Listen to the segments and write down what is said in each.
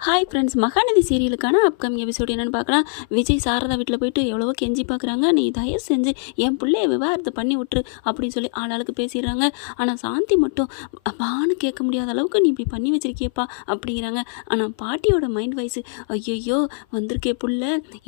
Hi friends Mahanadi சீரியலுக்கான upcoming episode என்னென்னு பார்க்கலாம் விஜய் சாரதா வீட்டில் போயிட்டு எவ்வளவோ கெஞ்சி பார்க்குறாங்க. நீ தயவு செஞ்சு என் பிள்ளைய விவாகரத்து பண்ணி விட்டுரு அப்படின்னு சொல்லி ஆளாளுக்கு பேசிடுறாங்க. ஆனால் சாந்தி மட்டும் அப்பான்னு கேட்க முடியாத அளவுக்கு நீ இப்படி பண்ணி வச்சிருக்கியப்பா அப்படிங்கிறாங்க. ஆனால் பாட்டியோட மைண்ட் வைஸ் ஐயையோ வந்திருக்கே புள்ள.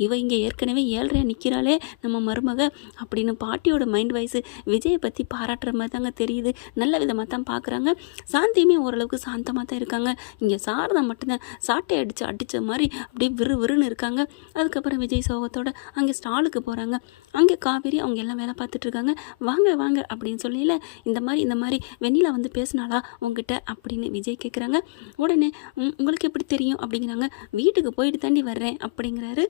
இவ இங்கே ஏற்கனவே ஏழ்றையா நிற்கிறாளே நம்ம மருமக அப்படின்னு பாட்டியோட மைண்ட் வைஸ் விஜயை பற்றி பாராட்டுற மாதிரி தாங்க தெரியுது. நல்ல விதமாக தான் பார்க்குறாங்க. சாந்தியுமே ஓரளவுக்கு சாந்தமாக தான் இருக்காங்க. இங்கே சாரதா மட்டும்தான் லாட்டை அடித்து அடித்த மாதிரி அப்படியே விறு விறுன்னு இருக்காங்க. அதுக்கப்புறம் விஜய் சோகத்தோட அங்கே ஸ்டாலுக்கு போகிறாங்க அங்கே காவேரி அவங்க எல்லாம் வேலை பார்த்துட்ருக்காங்க வாங்க வாங்க அப்படின்னு சொல்லல இந்த மாதிரி இந்த மாதிரி வெண்ணிலா வந்து பேசினாளா உங்ககிட்ட அப்படின்னு விஜய் கேட்குறாங்க உடனே உங்களுக்கு எப்படி தெரியும்? அப்படிங்கிறாங்க. வீட்டுக்கு போயிட்டு தாண்டி வர்றேன் அப்படிங்கிறாரு.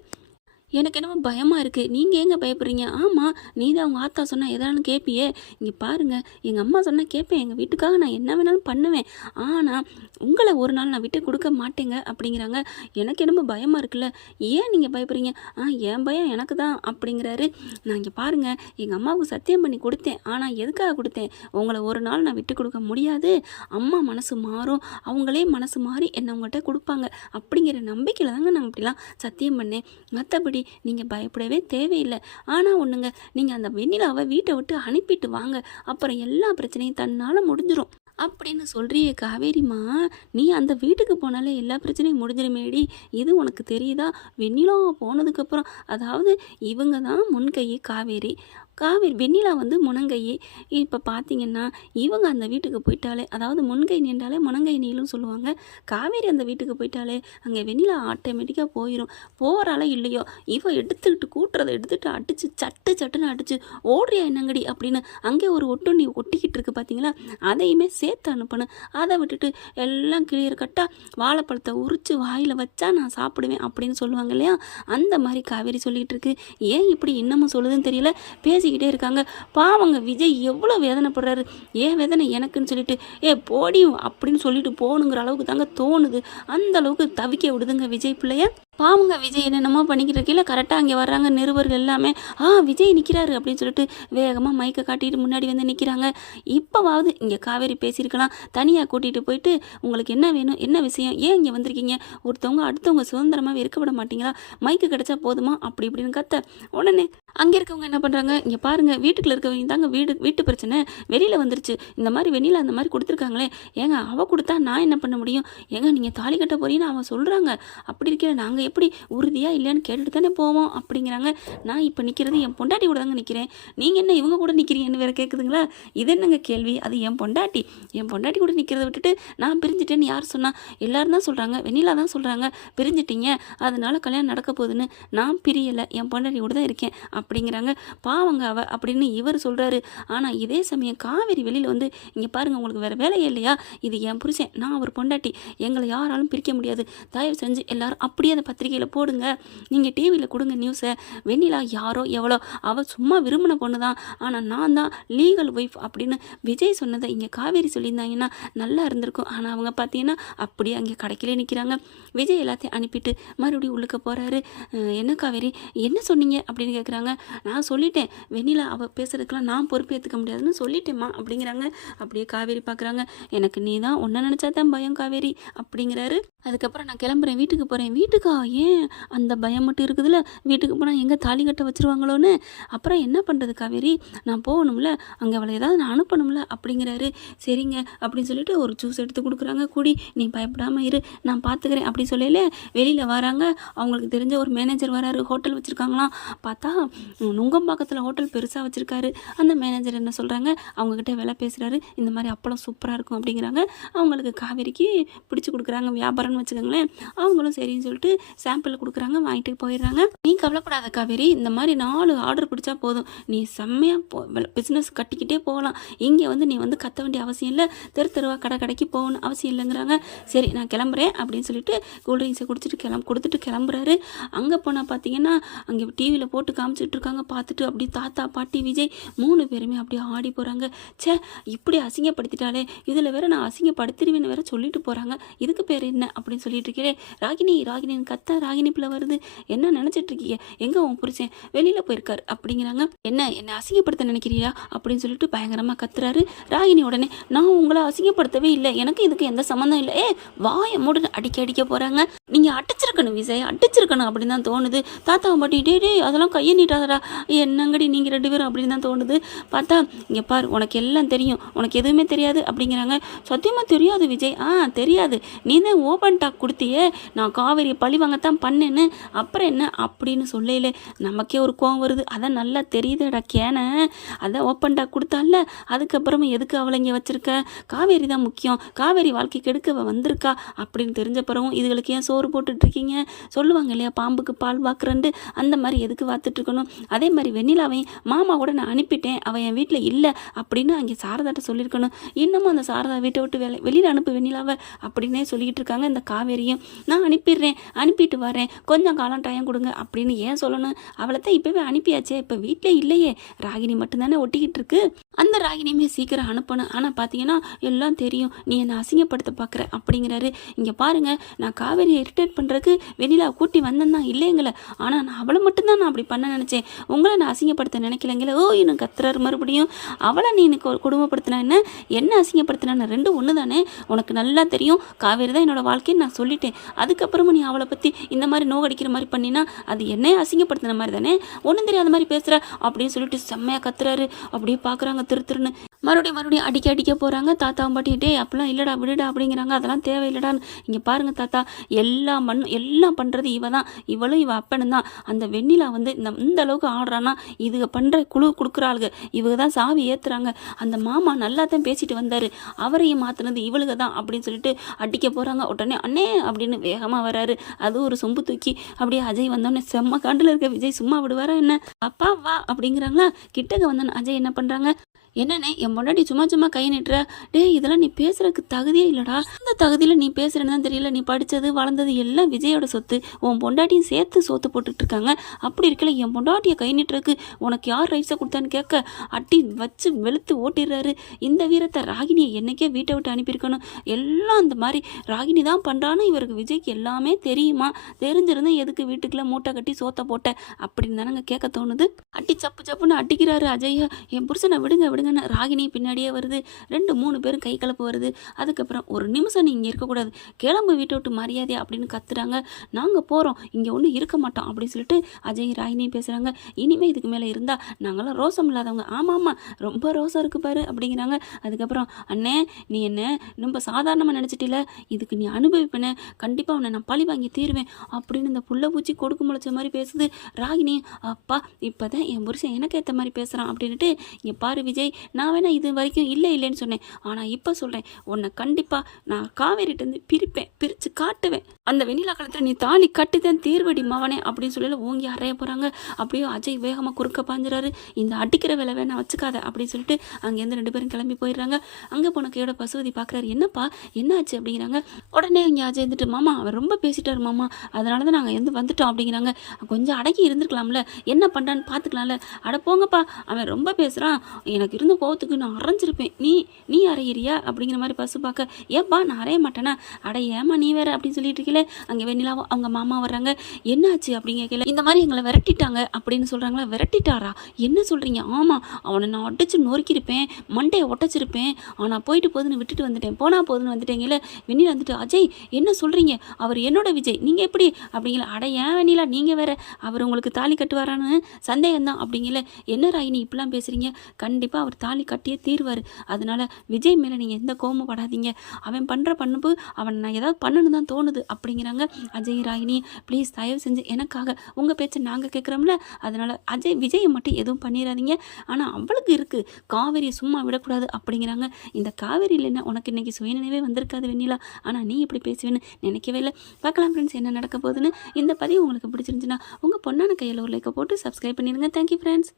எனக்கு என்னமோ பயமாக இருக்குது நீங்கள் ஏங்க பயப்படுறீங்க? ஆமாம் நீ தான் உங்கள் ஆத்தா சொன்னால் எதாலும் கேட்பியே இங்கே பாருங்கள் எங்கள் அம்மா சொன்னால் கேட்பேன் எங்கள் வீட்டுக்காக நான் என்ன வேணாலும் பண்ணுவேன். ஆனால் உங்களை ஒரு நாள் நான் விட்டு கொடுக்க மாட்டேங்க அப்படிங்கிறாங்க. எனக்கு என்னமோ பயமாக இருக்குல்ல. ஏன் நீங்கள் பயப்படுறீங்க? ஆ என் பயம் எனக்கு தான் அப்படிங்கிறாரு. நான் இங்கே பாருங்கள் எங்கள் அம்மாவுக்கு சத்தியம் பண்ணி கொடுத்தேன். ஆனால் எதுக்காக கொடுத்தேன்? உங்களை ஒரு நாள் நான் விட்டு கொடுக்க முடியாது. அம்மா மனசு மாறும். அவங்களே மனசு மாறி என்னை உங்கள்கிட்ட கொடுப்பாங்க. அப்படிங்கிற நம்பிக்கையில் தாங்க நான் இப்படிலாம் சத்தியம் பண்ணேன். மற்றபடி நீங்கள் பயப்படவே தேவையில்லை. ஆனால் ஒன்றுங்க நீங்கள் அந்த வெண்ணிலாவை வீட்டை விட்டு அனுப்பிட்டு வாங்க. அப்புறம் எல்லா பிரச்சனையும் தன்னால் முடிஞ்சிடும் அப்படின்னு சொல்கிறியே காவேரிம்மா நீ அந்த வீட்டுக்கு போனாலே எல்லா பிரச்சனையும் முடிஞ்சிருமேடி. இது உனக்கு தெரியுதா? வெண்ணிலா போனதுக்கப்புறம் அதாவது இவங்க தான் முன்கையை காவேரி. காவேரி வெண்ணிலா வந்து முனங்கையே. இப்போ பார்த்தீங்கன்னா இவங்க அந்த வீட்டுக்கு போயிட்டாலே அதாவது முன்கை நின்றாலே முனங்கை நீளும் சொல்லுவாங்க. காவேரி அந்த வீட்டுக்கு போயிட்டாலே அங்கே வெண்ணிலா ஆட்டோமேட்டிக்காக போயிடும் போகிறால இல்லையோ இவ எடுத்துக்கிட்டு கூட்டுறதை எடுத்துகிட்டு அடித்து சட்டு சட்டுன்னு அடித்து ஓடுறியா என்னங்கடி? அப்படின்னு அங்கே ஒரு ஒட்டுண்ணி ஒட்டிக்கிட்டு இருக்கு பார்த்தீங்களா அதையுமே சேர்த்து அனுப்பணும். அதை விட்டுட்டு எல்லாம் கிளியர் கட்டாக வாழைப்பழத்தை உரித்து வாயில் வச்சா நான் சாப்பிடுவேன் அப்படின்னு சொல்லுவாங்க இல்லையா? அந்த மாதிரி காவேரி சொல்லிகிட்டு இருக்கு. ஏன் இப்படி இன்னமும் சொல்லுதுன்னு தெரியல. பேசி பேசிக்கிட்டே இருக்காங்க. பாவங்க விஜய் எவ்வளோ வேதனைப்படுறாரு. ஏன் வேதனை எனக்குன்னு சொல்லிட்டு ஏ போடி அப்படின்னு சொல்லிட்டு போகணுங்கிற அளவுக்கு தாங்க தோணுது. அந்த அளவுக்கு தவிக்க விடுதுங்க விஜய் பிள்ளைய. பாவங்க விஜய் என்னென்னமோ பண்ணிக்கிட்டு இருக்கையில கரெக்டாக அங்கே வர்றாங்க நிருபர்கள் எல்லாமே. ஆ விஜய் நிற்கிறாரு அப்படின்னு சொல்லிட்டு வேகமாக மைக்கை காட்டிட்டு முன்னாடி வந்து நிற்கிறாங்க இப்போவாவது இங்கே காவேரி பேசியிருக்கலாம். தனியாக கூட்டிகிட்டு போயிட்டு உங்களுக்கு என்ன வேணும்? என்ன விஷயம்? ஏன் இங்கே வந்திருக்கீங்க? ஒருத்தவங்க அடுத்தவங்க சுதந்திரமாக இருக்க விட மாட்டீங்களா மைக்கு கிடைச்சா போதுமா? அப்படி இப்படின்னு கத்த. உடனே அங்கே இருக்கவங்க என்ன பண்ணுறாங்க இங்கே பாருங்கள் வீட்டுக்குள்ள இருக்கவங்க தாங்க வீடு வீட்டு பிரச்சனை. வெளியில் வந்துருச்சு. இந்த மாதிரி வெளியில் அந்த மாதிரி கொடுத்துருக்காங்களே. ஏங்க அவள் கொடுத்தா நான் என்ன பண்ண முடியும்? ஏங்க நீங்கள் தாலி கட்ட போறீங்கன்னு அவன் சொல்கிறாங்க அப்படி இருக்கிற நாங்கள் எப்படி உறுதியாக இல்லையான்னு கேட்டுட்டு தானே போவோம் அப்படிங்கிறாங்க. நான் இப்போ நிற்கிறது என் பொண்டாட்டி கூட தாங்க நிற்கிறேன் நீங்கள் என்ன இவங்க கூட நிற்கிறீங்கன்னு வேறு கேட்குதுங்களா இது என்னங்க கேள்வி? அது என் பொண்டாட்டி. என் பொண்டாட்டி கூட நிற்கிறத விட்டுட்டு நான் பிரிஞ்சிட்டேன்னு யார் சொன்னால் எல்லாரும் தான் சொல்கிறாங்க வெண்ணிலா தான் சொல்கிறாங்க பிரிஞ்சிட்டீங்க. அதனால் கல்யாணம் நடக்க போகுதுன்னு நான் பிரியலை. என் பொண்டாட்டி கூட தான் இருக்கேன் அப்படிங்கிறாங்க. பாவங்க அவ அப்படின்னு இவர் சொல்கிறாரு ஆனால் இதே சமயம் காவேரி வெளியில் வந்து இங்கே பாருங்கள் உங்களுக்கு வேறு வேலையே இல்லையா? இது என் புருஷன். நான் அவர் பொண்டாட்டி. எங்களை யாராலும் பிரிக்க முடியாது. தயவு செஞ்சு எல்லாரும் அப்படியே அந்த பத்திரிக்கையில் போடுங்க. நீங்கள் டிவியில் கொடுங்க நியூஸை வெண்ணிலா யாரோ எவ்வளோ அவள் சும்மா விரும்பின பொண்ணு தான். ஆனால் நான் தான் லீகல் ஒய்ஃப் அப்படின்னு விஜய் சொன்னதை இங்கே காவேரி சொல்லியிருந்தாங்கன்னா நல்லா இருந்திருக்கும். ஆனால் அவங்க பார்த்தீங்கன்னா அப்படியே அங்கே கடைக்கிலே நிற்கிறாங்க விஜய் எல்லாத்தையும் அனுப்பிட்டு மறுபடியும் உள்ளுக்க போகிறாரு என்ன காவேரி? என்ன சொன்னீங்க? அப்படின்னு கேட்குறாங்க நான் சொல்லிட்டேன். வெண்ணிலா அவள் பேசுகிறதுக்கெல்லாம் நான் பொறுப்பேற்றுக்க முடியாதுன்னு சொல்லிட்டேம்மா அப்படிங்கிறாங்க. அப்படியே காவேரி பார்க்குறாங்க எனக்கு நீ தான் ஒன்றை நினச்சா தான் பயம் காவேரி அப்படிங்கிறாரு. அதுக்கப்புறம் நான் கிளம்புறேன். வீட்டுக்கு போகிறேன் வீட்டுக்கா? ஏன் அந்த பயம் மட்டும் இருக்குதுல்ல? வீட்டுக்கு போனால் எங்கே தாலி கட்ட வச்சுருவாங்களோன்னு? அப்புறம் என்ன பண்ணுறது காவேரி? நான் போகணும்ல. அங்கே அவளை ஏதாவது நான் அனுப்பணும்ல? அப்படிங்கிறாரு. சரிங்க அப்படின்னு சொல்லிட்டு ஒரு ஜூஸ் எடுத்து கொடுக்குறாங்க. குடி நீ பயப்படாமல் இரு. நான் பார்த்துக்கிறேன் அப்படி சொல்லல. வெளியில் வராங்க. அவங்களுக்கு தெரிஞ்ச ஒரு மேனேஜர் வராரு. ஹோட்டல் வச்சுருக்காங்களாம். பார்த்தா நுங்கம்பாக்கத்தில் ஹோட்டல் பெருசாக வச்சுருக்காரு. அந்த மேனேஜர் என்ன சொல்கிறாங்க அவங்கக்கிட்ட வேலை பேசுகிறாரு இந்த மாதிரி அப்பளம் சூப்பராக இருக்கும் அப்படிங்கிறாங்க. அவங்களுக்கு காவேரிக்கு பிடிச்சி கொடுக்குறாங்க. வியாபாரம்னு வச்சுக்கோங்களேன். அவங்களும் சரின்னு சொல்லிட்டு சாம்பிள் கொடுக்குறாங்க வாங்கிட்டு போயிடுறாங்க. நீ கவலைப்படாத காவேரி இந்த மாதிரி நாலு ஆர்டர் பிடிச்சா போதும். நீ செம்மையாக போ பிஸ்னஸ் கட்டிக்கிட்டே போகலாம். இங்கே வந்து நீ வந்து கத்த வேண்டிய அவசியம் இல்லை. தெரு தெருவாக கடை கடைக்கு போகணும் அவசியம் இல்லைங்கிறாங்க. சரி நான் கிளம்புறேன் அப்படின்னு சொல்லிட்டு கூல்ட்ரிங்க்ஸை குடிச்சிட்டு கிளம்ப கொடுத்துட்டு கிளம்புறாரு. அங்கே போனால் பார்த்தீங்கன்னா அங்கே டிவியில் போட்டு காமிச்சிட்டு இருக்காங்க. பார்த்துட்டு அப்படியே தாத்தா பாட்டி விஜய் மூணு பேருமே அப்படியே ஆடி போகிறாங்க ச்சே இப்படி அசிங்கப்படுத்திட்டாலே இதில் வேற நான் அசிங்கப்படுத்திடுவேன்னு வேற சொல்லிட்டு போகிறாங்க இதுக்கு பேர் என்ன அப்படின்னு சொல்லிட்டு இருக்கிறேன் ராகினி ராகினின்னு கத்த பார்த்தா ராகினி பிள்ளை வருது. என்ன நினச்சிட்ருக்கீங்க எங்கே உன் புரிச்சேன் வெளியில் போயிருக்காரு. அப்படிங்கிறாங்க. என்ன என்னை அசிங்கப்படுத்த நினைக்கிறியா அப்படின்னு சொல்லிட்டு பயங்கரமாக கத்துறாரு ராகினி உடனே. நான் உங்களை அசிங்கப்படுத்தவே இல்லை. எனக்கு இதுக்கு எந்த சம்மந்தம் இல்லை. ஏ வாயை மூடனு அடிக்க அடிக்க போகிறாங்க நீங்கள் அடிச்சிருக்கணும் விஜய். அடிச்சிருக்கணும் அப்படின்னு தான் தோணுது. தாத்தா பாட்டி டே டே அதெல்லாம் கையை நீட்டாதடா. என்னங்கடி நீங்கள் ரெண்டு பேரும் அப்படின்னு தான் தோணுது. பார்த்தா இங்கே பார் உனக்கு எல்லாம் தெரியும். உனக்கு எதுவுமே தெரியாது அப்படிங்கிறாங்க. சத்தியமாக தெரியாது விஜய். ஆ தெரியாது. நீ தான் ஓப்பன் டாக் கொடுத்தியே. நான் காவேரி பழிவா வாங்கத்தான் பண்ணேன்னு. அப்புறம் என்ன? அப்படின்னு சொல்லையில நமக்கே ஒரு கோவம் வருது. அதான் நல்லா தெரியுதுடா கேன. அதை ஓப்பன்டா கொடுத்தால அதுக்கப்புறமா எதுக்கு அவளை இங்கே வச்சிருக்க? காவேரி தான் முக்கியம். காவேரி வாழ்க்கை கெடுக்க வந்திருக்கா அப்படின்னு தெரிஞ்ச பிறகும் இதுகளுக்கு ஏன் சோறு போட்டுட்ருக்கீங்க? சொல்லுவாங்க இல்லையா பாம்புக்கு பால் வாக்குறண்டு அந்த மாதிரி எதுக்கு பார்த்துட்ருக்கணும் அதே மாதிரி வெண்ணிலாவையும் மாமா கூட நான் அனுப்பிட்டேன். அவன் என் வீட்டில் இல்லை அப்படின்னு அங்கே சாரதாட்ட சொல்லியிருக்கணும். இன்னமும் அந்த சாரதா வீட்டை விட்டு வெளியில் அனுப்பு வெண்ணிலாவை அப்படின்னே சொல்லிக்கிட்டு இருக்காங்க இந்த காவேரியும். நான் அனுப்பிடுறேன். அனுப்பி அனுப்பிட்டு வரேன். கொஞ்சம் காலம் டைம் கொடுங்க அப்படின்னு ஏன் சொல்லணும்? அவளை தான் இப்போவே அனுப்பியாச்சே. இப்போ வீட்டிலே இல்லையே. ராகினி மட்டும்தானே ஒட்டிக்கிட்டு இருக்கு. அந்த ராகினியுமே சீக்கிரம் அனுப்பணும். ஆனால் பார்த்தீங்கன்னா எல்லாம் தெரியும். நீ என்னை அசிங்கப்படுத்த பார்க்குற அப்படிங்கிறாரு. இங்கே பாருங்க நான் காவேரியை இரிட்டேட் பண்ணுறதுக்கு வெளியில் கூட்டி வந்தேன் தான் இல்லைங்கள ஆனால் நான் அவளை மட்டும்தான் நான் அப்படி பண்ண நினச்சேன். உங்களை நான் அசிங்கப்படுத்த நினைக்கலங்களே. ஓ இன்னும் கத்துறாரு மறுபடியும்? அவளை நீ எனக்கு குடும்பப்படுத்தினா என்ன? என்ன அசிங்கப்படுத்தினா ரெண்டு ஒன்று தானே உனக்கு நல்லா தெரியும். காவேரி தான் என்னோட வாழ்க்கைன்னு நான் சொல்லிட்டேன். அதுக்கப்புறமா நீ அவளை பற்றி இந்த மாதிரி நோகடிக்கிற மாதிரி பண்ணினா அது என்னையே அசிங்கப்படுத்தின மாதிரி தானே? ஒன்றும் தெரியாத மாதிரி பேசுகிற அப்படின்னு சொல்லிட்டு செம்மையாக கத்துறாரு. அப்படியே பார்க்குறாங்க திரு திருன்னு. மறுபடியும் மறுபடியும் அடிக்க அடிக்க போகிறாங்க தாத்தாவும் பாட்டி அப்பெல்லாம் இல்லைடா விடுடா அப்படிங்கிறாங்க. அதெல்லாம் தேவையில்லடான்னு. இங்கே பாருங்கள் தாத்தா எல்லாம் மண் எல்லாம் பண்ணுறது இவ தான். இவளும் இவ அப்பனும் தான். அந்த வெண்ணிலா வந்து இந்த இந்த அளவுக்கு ஆடுறான்னா இதுக பண்ணுற குழு கொடுக்குறாளுங்க இவங்க தான் சாவி ஏற்றுறாங்க அந்த மாமா நல்லா தான் பேசிட்டு வந்தார். அவரையும் மாற்றினது இவளுக தான் அப்படின்னு சொல்லிட்டு அடிக்க போகிறாங்க உடனே அண்ணே அப்படின்னு வேகமாக வராரு. அது ஒரு சொம்பு தூக்கி அப்படியே அஜய் வந்தோடனே செம்ம காண்டில் இருக்க விஜய் சும்மா விடுவாரா என்ன? அப்பா வா அப்படிங்கிறாங்களா? கிட்டக்க வந்தோன்னு அஜய் என்ன பண்ணுறாங்க என்னண்ணே என் முன்னாடி சும்மா சும்மா கை நிட்டுற? டே இதெல்லாம் நீ பேசுறதுக்கு தகுதியே இல்லடா. அந்த தகுதியில் நீ பேசுறேன்னு தான் தெரியல. நீ படித்தது வளர்ந்தது எல்லாம் விஜயோட சொத்து. உன் பொண்டாட்டியும் சேர்த்து சோத்து போட்டுட்டு இருக்காங்க அப்படி இருக்கல என் பொண்டாட்டியை கை நிட்டுறதுக்கு உனக்கு யார் ரைஸை கொடுத்தான்னு கேட்க அட்டி வச்சு வெளுத்து ஓட்டிடுறாரு. இந்த வீரத்தை ராகினியை என்னைக்கே வீட்டை விட்டு அனுப்பியிருக்கணும். எல்லாம் அந்த மாதிரி ராகினி தான் பண்ணுறான்னு இவருக்கு விஜய்க்கு எல்லாமே தெரியுமா? தெரிஞ்சிருந்தா எதுக்கு வீட்டுக்குள்ள மூட்டை கட்டி சோத்த போட்ட? அப்படின்னு தானங்க கேட்க தோணுது. அட்டி சப்பு சப்புன்னு அட்டிக்கிறாரு அஜய்யா. என் புருஷனை விடுங்க விடுங்க. பாருங்கன்னு ராகினி பின்னாடியே வருது. ரெண்டு மூணு பேரும் கை கலப்பு வருது. அதுக்கப்புறம் ஒரு நிமிஷம் நீ இங்கே இருக்கக்கூடாது. கிளம்பு வீட்டை விட்டு மரியாதையா அப்படின்னு கத்துறாங்க. நாங்கள் போகிறோம் இங்கே ஒன்றும் இருக்க மாட்டோம் அப்படின்னு சொல்லிட்டு அஜய் ராகினி பேசுகிறாங்க இனிமேல் இதுக்கு மேலே இருந்தால் நாங்களாம் ரோசம் இல்லாதவங்க. ஆமாம் ஆமாம் ரொம்ப ரோசம் இருக்கு பாரு அப்படிங்கிறாங்க. அதுக்கப்புறம் அண்ணே நீ என்ன ரொம்ப சாதாரணமாக நினச்சிட்டில? இதுக்கு நீ அனுபவிப்பேனே. கண்டிப்பாக உன்னை நான் பழி வாங்கி தீருவேன். அப்படின்னு இந்த புள்ள பூச்சி கொடுக்கு முளைச்ச மாதிரி பேசுது. ராகினி அப்பா இப்போ தான் என் புருஷன் எனக்கு ஏற்ற மாதிரி பேசுகிறான் அப்படின்ட்டு இங்கே பாரு விஜய் நான் வேணா இது வரைக்கும் இல்லை இல்லைன்னு சொன்னேன். ஆனால் இப்போ சொல்கிறேன் உன்னை கண்டிப்பாக நான் காவேரிட்டேருந்து பிரிப்பேன் பிரித்து காட்டுவேன். அந்த வெண்ணிலா காலத்தில் நீ தாலி கட்டிதான் தீர்வடி மவனே அப்படின்னு சொல்லி ஓங்கி அறைய போகிறாங்க அப்படியே அஜய் வேகமாக குறுக்க பாஞ்சுறாரு. இந்த அடிக்கிற வேலை வேணா வச்சுக்காத அப்படின்னு சொல்லிட்டு அங்கேருந்து ரெண்டு பேரும் கிளம்பி போயிடுறாங்க. அங்கே போன கையோட பசுவதி பார்க்குறாரு என்னப்பா என்னாச்சு? அப்படிங்கிறாங்க. உடனே இங்கே அஜய் இருந்துட்டு மாமா அவர் ரொம்ப பேசிட்டார் மாமா. அதனால தான் நாங்கள் எந்த வந்துட்டோம். அப்படிங்கிறாங்க. கொஞ்சம் அடக்கி இருந்திருக்கலாம்ல. என்ன பண்ணுறான்னு பார்த்துக்கலாம்ல அட போங்கப்பா அவன் ரொம்ப பேசுகிறான் எனக்கு இருந்த கோவத்துக்கு நான் அரைஞ்சிருப்பேன். நீ நீ அரையிறியா? அப்படிங்கிற மாதிரி பசு பார்க்க ஏப்பா நான் அரைய மாட்டேனா? அட ஏமா நீ வேற அப்படின்னு சொல்லிட்டு இருக்கீங்களே அங்கே வெண்ணிலாவோ அவங்க மாமா வர்றாங்க. என்னாச்சு அப்படிங்க கேட்கல இந்த மாதிரி எங்களை விரட்டிட்டாங்க அப்படின்னு சொல்கிறாங்களா விரட்டிட்டாரா? என்ன சொல்கிறீங்க ஆமாம் அவனை நான் அடிச்சு நொறுக்கியிருப்பேன். மண்டையை ஒட்டச்சிருப்பேன். ஆனால் போயிட்டு போதுன்னு விட்டுட்டு வந்துட்டேன். போனால் போதுன்னு வந்துட்டேங்கல்ல வெண்ணிலா வந்துட்டு அஜய் என்ன சொல்கிறீங்க அவர் என்னோட விஜய். நீங்கள் எப்படி? அப்படிங்கல அட ஏன் வெண்ணிலா நீங்கள் வேற. அவர் உங்களுக்கு தாலி கட்டுவாரான்னு சந்தேகம்தான். அப்படிங்கல என்ன ராயினி இப்படிலாம் பேசுகிறீங்க கண்டிப்பாக அவர் தாலி கட்டியே தீர்வார். அதனால விஜய் மேலே நீங்கள் எந்த கோவமும் படாதீங்க. அவன் பண்ணுற பண்ணுப்பு அவன் நான் ஏதாவது பண்ணணும் தான் தோணுது அப்படிங்கிறாங்க அஜய் ராகினி. ப்ளீஸ் தயவு செஞ்சு எனக்காக உங்கள் பேச்சை நாங்கள் கேட்குறோம்ல அதனால் அஜய் விஜயை மட்டும் எதுவும் பண்ணிடாதீங்க ஆனால் அவளுக்கு இருக்குது காவேரியை சும்மா விடக்கூடாது அப்படிங்கிறாங்க. இந்த காவேரி இல்லைன்னா உனக்கு இன்றைக்கி சுயநினைவே வந்திருக்காது வெண்ணிலா. ஆனால் நீ இப்படி பேசுவேன்னு நினைக்கவே இல்லை. பார்க்கலாம் ஃப்ரெண்ட்ஸ் என்ன நடக்க போகுதுன்னு. இந்த பதிவு உங்களுக்கு பிடிச்சிருந்துச்சுன்னா உங்கள் பொண்ணான கையில் ஒரு லைக்கை போட்டு சப்ஸ்கிரைப் பண்ணிடுங்க. Thank you friends